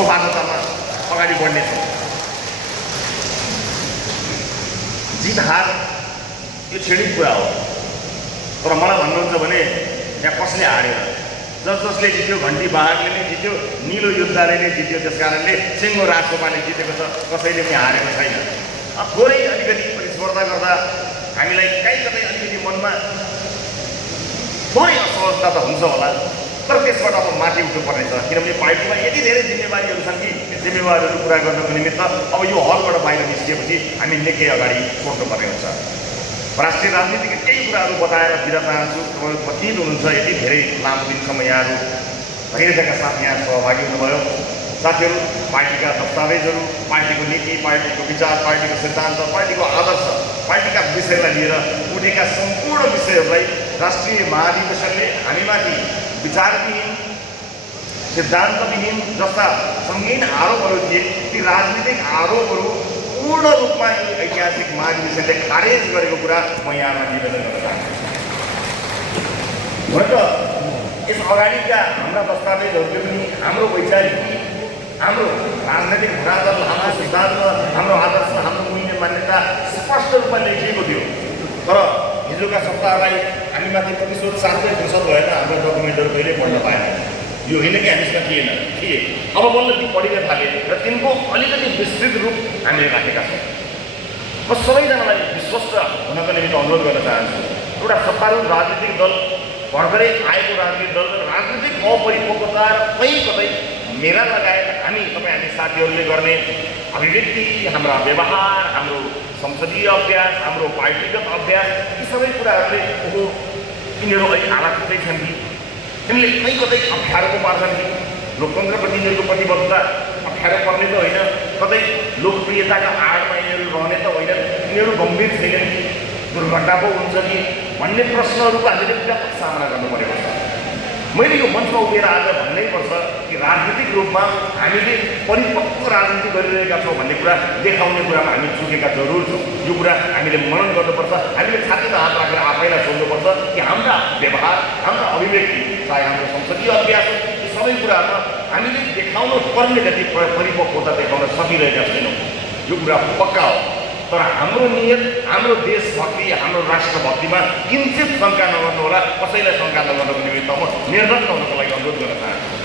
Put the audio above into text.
सौहार्दतामा अगाडि बढ्नेछौँ। जित हार यो क्षणिक कुरा हो, तर मलाई भन्नुहुन्छ भने यहाँ कसले हारेर, जसले जित्यो घन्टी बहारले नै जित्यो, निलो योद्धाले नै जित्यो, त्यस कारणले सिङ्गो राजसोपाले जितेको छ, कसैले पनि हारेको छैन। थोरै अलिकति प्रतिस्पर्धा गर्दा हामीलाई कहीँ कतै अलिकति मनमा थोरै असहजता त हुन्छ होला, तर त्यसबाट अब माथि उठ्नुपर्नेछ, किनभने पार्टीमा यति धेरै जिम्मेवारीहरू छन् कि जिम्मेवारीहरू पुरा गर्नको निमित्त अब यो हलबाट बाहिर निस्किएपछि हामी निकै अगाडि बढ्नुपर्ने हुन्छ। राष्ट्रिय राजनीतिका केही कुराहरू बताएर दिन चाहन्छु। कतिल हुनुहुन्छ, यति धेरै लामो दिनसम्म यहाँहरू धैर्यका साथ यहाँ सहभागी हुनुभयो। साथीहरू, पार्टीका दस्तावेजहरू, पार्टीको नीति, पार्टीको विचार, पार्टीको सिद्धान्त, पार्टीको आदर्श, पार्टीका विषयलाई लिएर उठेका सम्पूर्ण विषयहरूलाई राष्ट्रिय महाधिवेशनले हामीमाथि विचारविहीन, सिद्धान्तविहीन जस्ता सङ्गीन आरोपहरू थिए, ती राजनीतिक आरोपहरू पूर्ण रूपमा यो ऐतिहासिक महाधिवेशनले खारेज गरेको कुरा म यहाँमा निवेदन गर्न चाहन्छु। हुन त यस अगाडिका हाम्रा दस्तावेजहरूले पनि हाम्रो वैचारिक, हाम्रो राजनैतिक धरातल, हाम्रो सिद्धान्त, हाम्रो आदर्श, हाम्रो मूल्य मान्यता स्पष्ट रूपमा लेखिएको थियो। तर हिजोका सप्ताहलाई हामीमाथि प्रतिशोध सार्दै फुर्सद भएन, हाम्रो डकुमेन्टहरू कहिल्यै पढ्न पाएन। यो होइन कि हामीसँग थिए, अब बल्ल ती पढिन थाले र तिनको अलिकति विस्तृत रूप हामीले राखेका छौँ। म सबैजनालाई विश्वस्त हुनको निमित्त अनुरोध गर्न चाहन्छु। एउटा सत्तारूढ राजनीतिक दल, भर्खरै आएको राजनीतिक दल, राजनीतिक अपरिपक्वता र कहीँ कतै मेरा लगायत हामी साथीहरूले गर्ने अभिव्यक्ति, हाम्रा व्यवहार, हाम्रो संसदीय अभ्यास, हाम्रो पार्टीगत अभ्यास, यी सबै कुराहरूले यिनीहरू अहिले हालातै छन् कि यिनले कहीँ कतै अप्ठ्यारोको पार्छन् कि लोकतन्त्रप्रति यिनीहरूको प्रतिबद्धता अप्ठ्यारो पर्ने त होइन, कतै लोकप्रियताका आडमा यिनीहरू रहने त होइन, यिनीहरू गम्भीर छैनन् कि दुर्घटना पो हुन्छ कि भन्ने प्रश्नहरूको हामीले व्यापक सामना गर्नु परेको छ। मैले यो मञ्चमा उभिएर आज भन्नै पर्छ कि राजनीतिक रूपमा हामीले परिपक्व राजनीति गरिरहेका छौँ भन्ने कुरा देखाउने कुरामा हामी चुकेका जरुर छौँ। यो कुरा हामीले मनन गर्नुपर्छ। हामीले छातीमा हात राखेर आफैलाई सोध्नुपर्छ कि हाम्रा व्यवहार, हाम्रा अभिव्यक्ति, चाहे हाम्रो संसदीय अभ्यास, यी सबै कुरामा हामीले देखाउनु पर्ने जति परिपक्वता देखाउन सकिरहेका छैनौँ। यो कुरा पक्का हो, तर हाम्रो नियत, हाम्रो देशभक्ति, हाम्रो राष्ट्रभक्तिमा किञ्चित शङ्का नगर्नु होला। कसैलाई शङ्का नगर्नुको निमित्त म निर्धक्क हुनको लागि अनुरोध गर्न चाहन्छु।